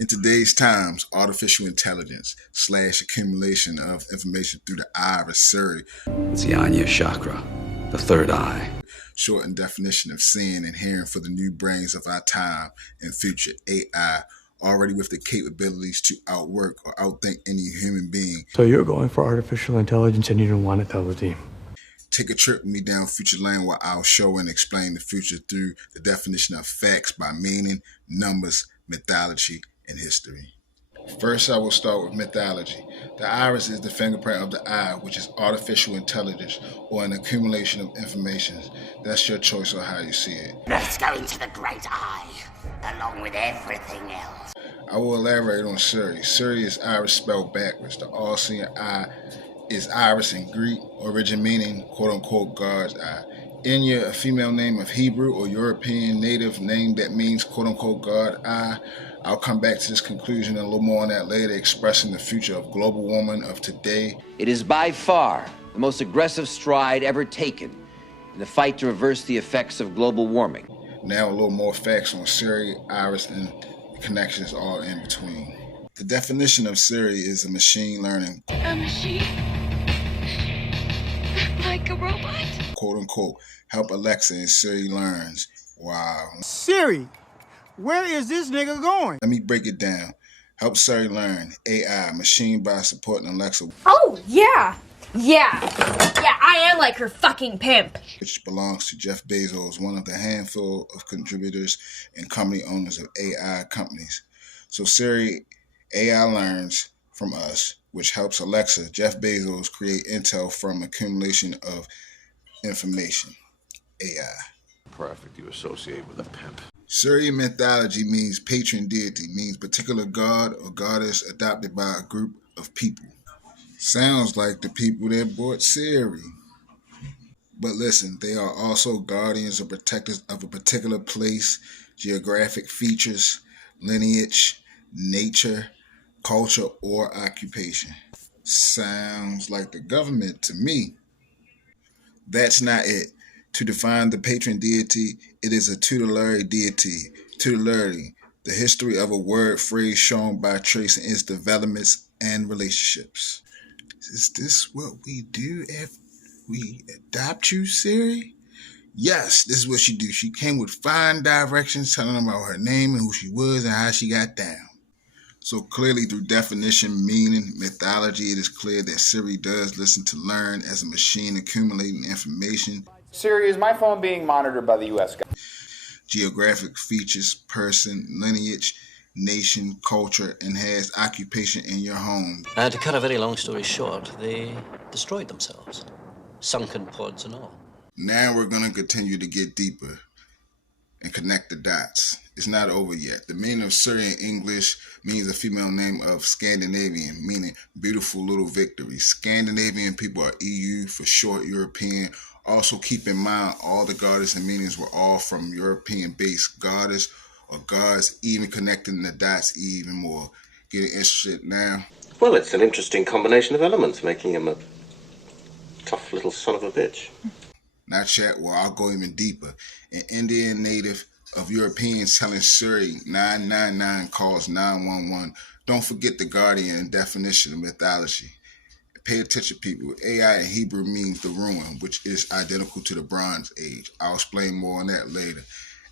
In today's times, artificial intelligence / accumulation of information through the iris, Siri, It's the Anya chakra, the third eye. shortened definition of seeing and hearing for the new brains of our time and future, AI, already with the capabilities to outwork or outthink any human being. So you're going for artificial intelligence and you don't want to tell the team? Take a trip with me down future lane where I'll show and explain the future through the definition of facts by meaning, numbers, mythology, and history. First, I will start with mythology. The iris is the fingerprint of the eye, which is artificial intelligence or an accumulation of information. That's your choice on how you see it. Let's go into the great eye, along with everything else. I will elaborate on Siri. Siri is iris spelled backwards. The all-seeing eye is iris in Greek, origin meaning quote-unquote God's eye. Enya, a female name of Hebrew or European native name that means quote-unquote God eye. I'll come back to this conclusion and a little more on that later, expressing the future of global woman of today. It is by far the most aggressive stride ever taken in the fight to reverse the effects of global warming. Now a little more facts on Siri, iris, and connections all in between. The definition of Siri is a machine learning, A machine? Like a robot? quote-unquote, help Alexa and Siri learns. Wow. Siri, where is this nigga going? Let me break it down. Help Siri learn. AI, machine by supporting Alexa, Oh, yeah. Yeah, I am like her fucking pimp. which belongs to Jeff Bezos, one of the handful of contributors and company owners of AI companies. So Siri, AI learns from us, which helps Alexa, Jeff Bezos, create intel from accumulation of information. AI. Perfect, you associate with a pimp. Siri mythology means patron deity, means particular god or goddess adopted by a group of people. Sounds like the people that bought Siri. But listen, they are also guardians or protectors of a particular place, geographic features, lineage, nature, culture, or occupation. Sounds like the government to me. That's not it. To define the patron deity, it is a tutelary deity. Tutelary, the history of a word phrase shown by tracing its developments and relationships. Is this what we do if we adopt you, Siri? Yes, this is what she do. She came with fine directions telling them about her name and who she was and how she got down. So clearly through definition, meaning, mythology, it is clear that Siri does listen to learn as a machine accumulating information. Siri, is my phone being monitored by the U.S. government? Geographic features, person, lineage, nation, culture, and has occupation in your home. To cut a very long story short, they destroyed themselves. Sunken pods and all. Now we're going to continue to get deeper and connect the dots. It's not over yet. The meaning of Siri in English means a female name of Scandinavian, meaning beautiful little victory. Scandinavian people are EU for short, European. Also keep in mind all the goddess and meanings were all from European-based goddess or gods, even connecting the dots even more. Getting interested now? Well, it's an interesting combination of elements, making him a tough little son of a bitch. Not yet. Well, I'll go even deeper. An Indian native of Europeans telling Siri 999 calls 911. Don't forget the guardian definition of mythology. Pay attention, people. AI in Hebrew means the ruin, which is identical to the Bronze Age. I'll explain more on that later.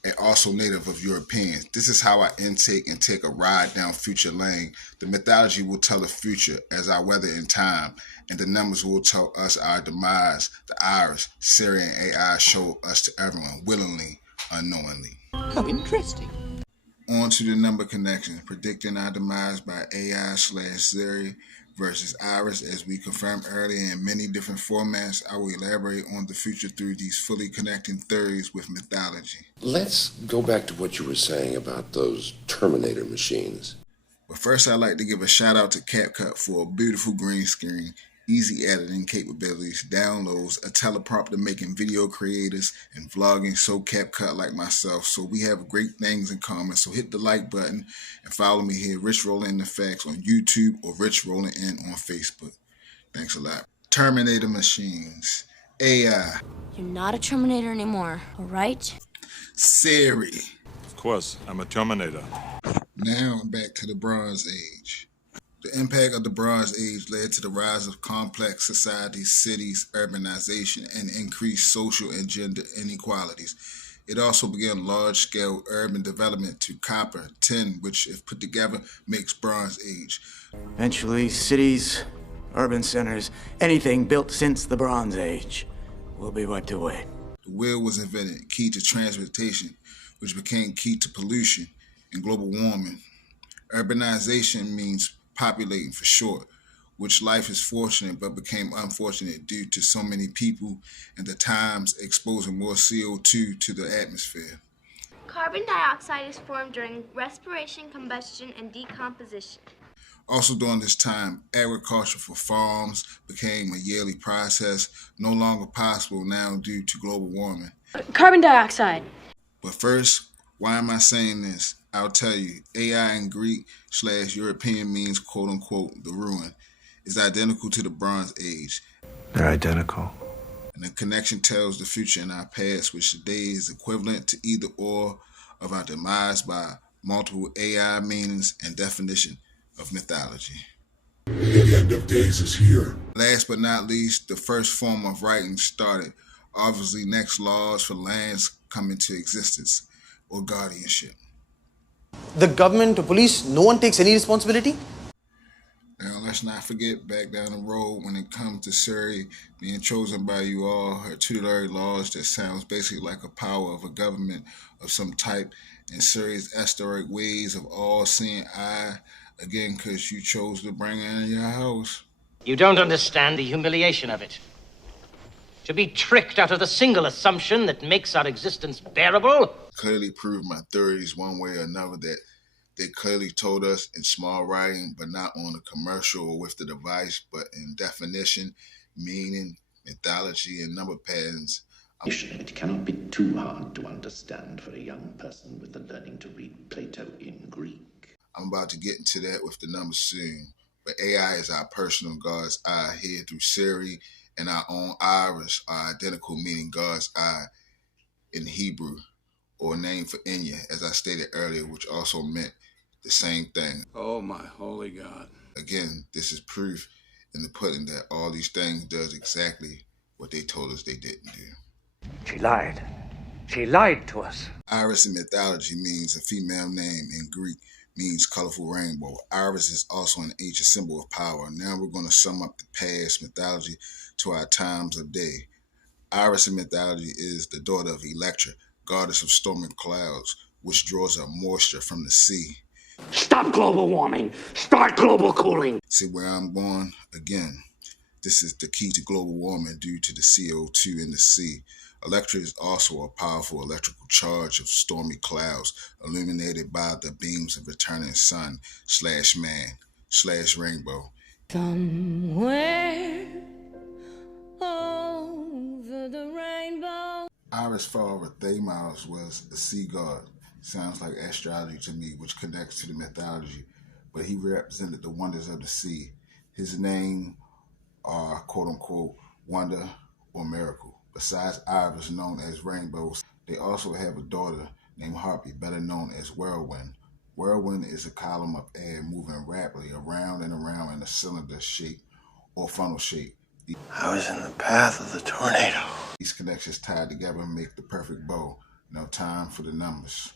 And also native of Europeans. This is how I intake and take a ride down future lane. The mythology will tell the future as our weather in time, and the numbers will tell us our demise. The iris, Siri, and AI show us to everyone, willingly, unknowingly. How interesting. On to the number connections, predicting our demise by AI/Siri versus Iris. As we confirmed earlier in many different formats, I will elaborate on the future through these fully connecting theories with mythology. Let's go back to what you were saying about those Terminator machines. But first, I'd like to give a shout out to CapCut for a beautiful green screen, easy editing capabilities, downloads, a teleprompter making video creators, and vlogging so CapCut like myself. So we have great things in common. So hit the like button and follow me here, Rich Rolling in the Facts on YouTube or Rich Rolling in on Facebook. Thanks a lot. Terminator machines. AI. You're not a Terminator anymore, all right? Siri. Of course, I'm a Terminator. Now back to the Bronze Age. The impact of the Bronze Age led to the rise of complex societies, cities, urbanization, and increased social and gender inequalities. It also began large-scale urban development to copper, tin, which, if put together, makes Bronze Age. Eventually, cities, urban centers, anything built since the Bronze Age will be wiped away. The wheel was invented, key to transportation, which became key to pollution and global warming. Urbanization means populating for short, which life is fortunate but became unfortunate due to so many people and the times exposing more CO2 to the atmosphere. Carbon dioxide is formed during respiration, combustion, and decomposition. Also during this time, agriculture for farms became a yearly process, no longer possible now due to global warming. Carbon dioxide. But first, why am I saying this? I'll tell you. AI in Greek/European means quote unquote the ruin. Is identical to the Bronze Age. They're identical. And the connection tells the future in our past, which today is equivalent to either or of our demise by multiple AI meanings and definition of mythology. The end of days is here. Last but not least, the first form of writing started. Obviously, next laws for lands come into existence or guardianship. The government or police, no one takes any responsibility? Now, let's not forget back down the road when it comes to Siri being chosen by you all, her tutelary laws that sounds basically like a power of a government of some type, and Siri's esoteric ways of all-seeing eye, again, because you chose to bring her in your house. You don't understand the humiliation of it. To be tricked out of the single assumption that makes our existence bearable? Clearly proved my theories one way or another that they clearly told us in small writing, but not on a commercial or with the device, but in definition, meaning, mythology, and number patterns. It cannot be too hard to understand for a young person with the learning to read Plato in Greek. I'm about to get into that with the numbers soon. But AI is our personal God's eye here through Siri, and our own iris are identical, meaning God's eye in Hebrew, or name for Enya, as I stated earlier, which also meant the same thing. Oh, my holy God. Again, this is proof in the pudding that all these things does exactly what they told us they didn't do. She lied. She lied to us. Iris in mythology means a female name. In Greek means colorful rainbow. Iris is also an ancient symbol of power. Now we're going to sum up the past mythology to our times of day. Iris in mythology is the daughter of Electra, goddess of storm and clouds, which draws up moisture from the sea. Stop global warming. Start global cooling. See where I'm going? Again, this is the key to global warming due to the CO2 in the sea. Electra is also a powerful electrical charge of stormy clouds illuminated by the beams of returning sun /man/rainbow. Somewhere over the rainbow. Iris father Thamos was a sea god. Sounds like astrology to me, which connects to the mythology, but he represented the wonders of the sea. His name are quote-unquote wonder or miracle. Besides Iris, known as Rainbow, they also have a daughter named Harpy, better known as Whirlwind. Whirlwind is a column of air moving rapidly around and around in a cylinder shape or funnel shape. I was in the path of the tornado. These connections tied together make the perfect bow. Now time for the numbers.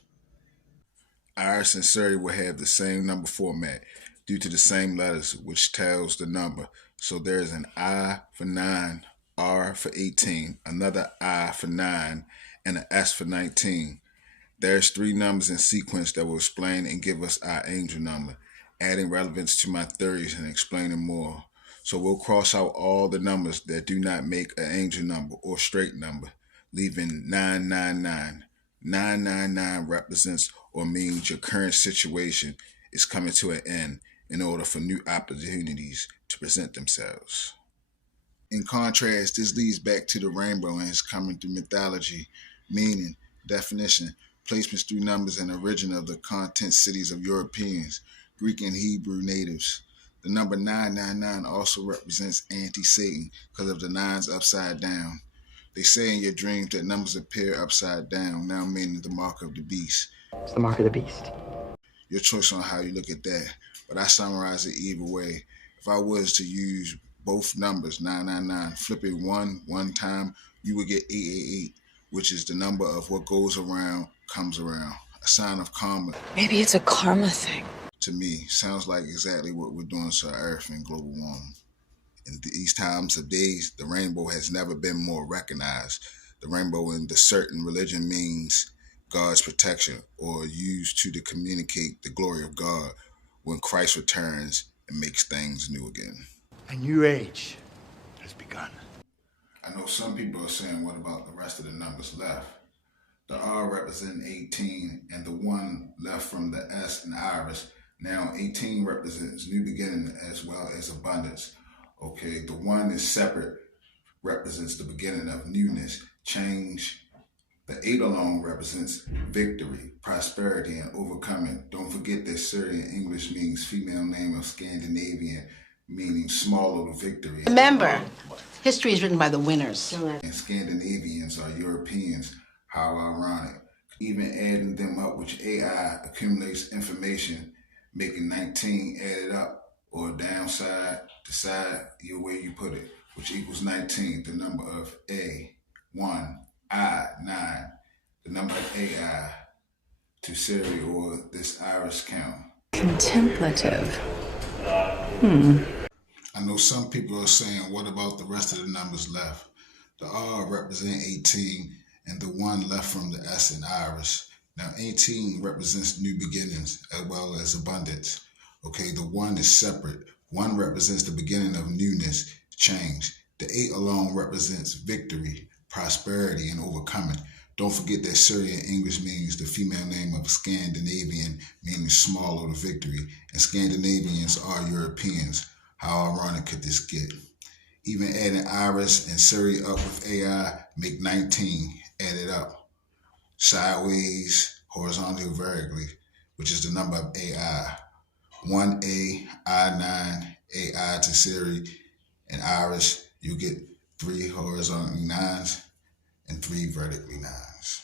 Iris and Siri will have the same number format due to the same letters, which tells the number. So there's an I for 9, R for 18, another I for 9, and an S for 19. There's 3 numbers in sequence that will explain and give us our angel number, adding relevance to my theories and explaining more. So we'll cross out all the numbers that do not make an angel number or straight number, leaving 999. 999 represents or means your current situation is coming to an end in order for new opportunities to present themselves. In contrast, this leads back to the rainbow and is coming through mythology, meaning, definition, placements through numbers and origin of the content cities of Europeans, Greek and Hebrew natives. The number 999 also represents anti-Satan because of the 9s upside down. They say in your dreams that numbers appear upside down, now meaning the mark of the beast. It's the mark of the beast. Your choice on how you look at that. But I summarize it either way. If I was to use both numbers, 999, flip it one time, you would get 888, which is the number of what goes around comes around. A sign of karma. Maybe it's a karma thing. To me, sounds like exactly what we're doing to Earth and global warming. In these times of days, the rainbow has never been more recognized. The rainbow in the certain religion means God's protection, or used to communicate the glory of God when Christ returns and makes things new again. A new age has begun. I know some people are saying, what about the rest of the numbers left? The R representing 18 and the 1 left from the S and iris. Now 18 represents new beginning as well as abundance. Okay, the 1 is separate, represents the beginning of newness, change. The 8 alone represents victory, prosperity, and overcoming. Don't forget that Siri in English means female name of Scandinavian, meaning small little victory. Remember, history is written by the winners. And Scandinavians are Europeans. How ironic. Even adding them up, which AI accumulates information, making 19 added up, or downside, the side, your way you put it, which equals 19, the number of A, 1, I, 9, the number of AI to Siri, or this iris count. Contemplative. I know some people are saying, what about the rest of the numbers left? The R represent 18 and the 1 left from the S and iris. Now 18 represents new beginnings as well as abundance. Okay, the 1 is separate. 1 represents the beginning of newness, change. The 8 alone represents victory, prosperity, and overcoming. Don't forget that Siri in English means the female name of Scandinavian, meaning small or the victory, and Scandinavians are Europeans. How ironic could this get? Even adding Iris and Siri up with AI make 19 added up. Sideways, horizontally, vertically, which is the number of AI. 1A, I9, AI to Siri, and Iris, you get 3 horizontally 9s and 3 vertically 9s.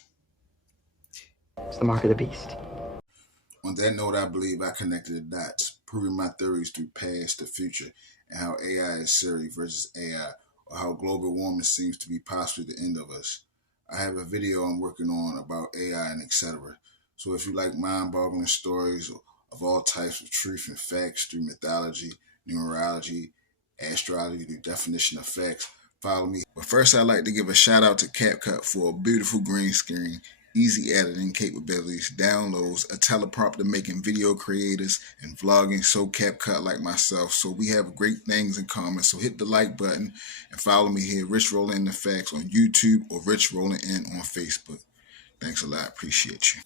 It's the mark of the beast. On that note, I believe I connected the dots, proving my theories through past to future, and how AI is Siri versus AI, or how global warming seems to be possibly the end of us. I have a video I'm working on about AI and etc. So if you like mind-boggling stories of all types of truth and facts through mythology, numerology, astrology, the definition of facts, follow me. But first, I'd like to give a shout out to CapCut for a beautiful green screen, easy editing capabilities, downloads, a teleprompter making video creators, and vlogging so CapCut like myself. So we have great things in common. So hit the like button and follow me here, Rich Rolling in the Facts on YouTube or Rich Rolling in on Facebook. Thanks a lot. Appreciate you.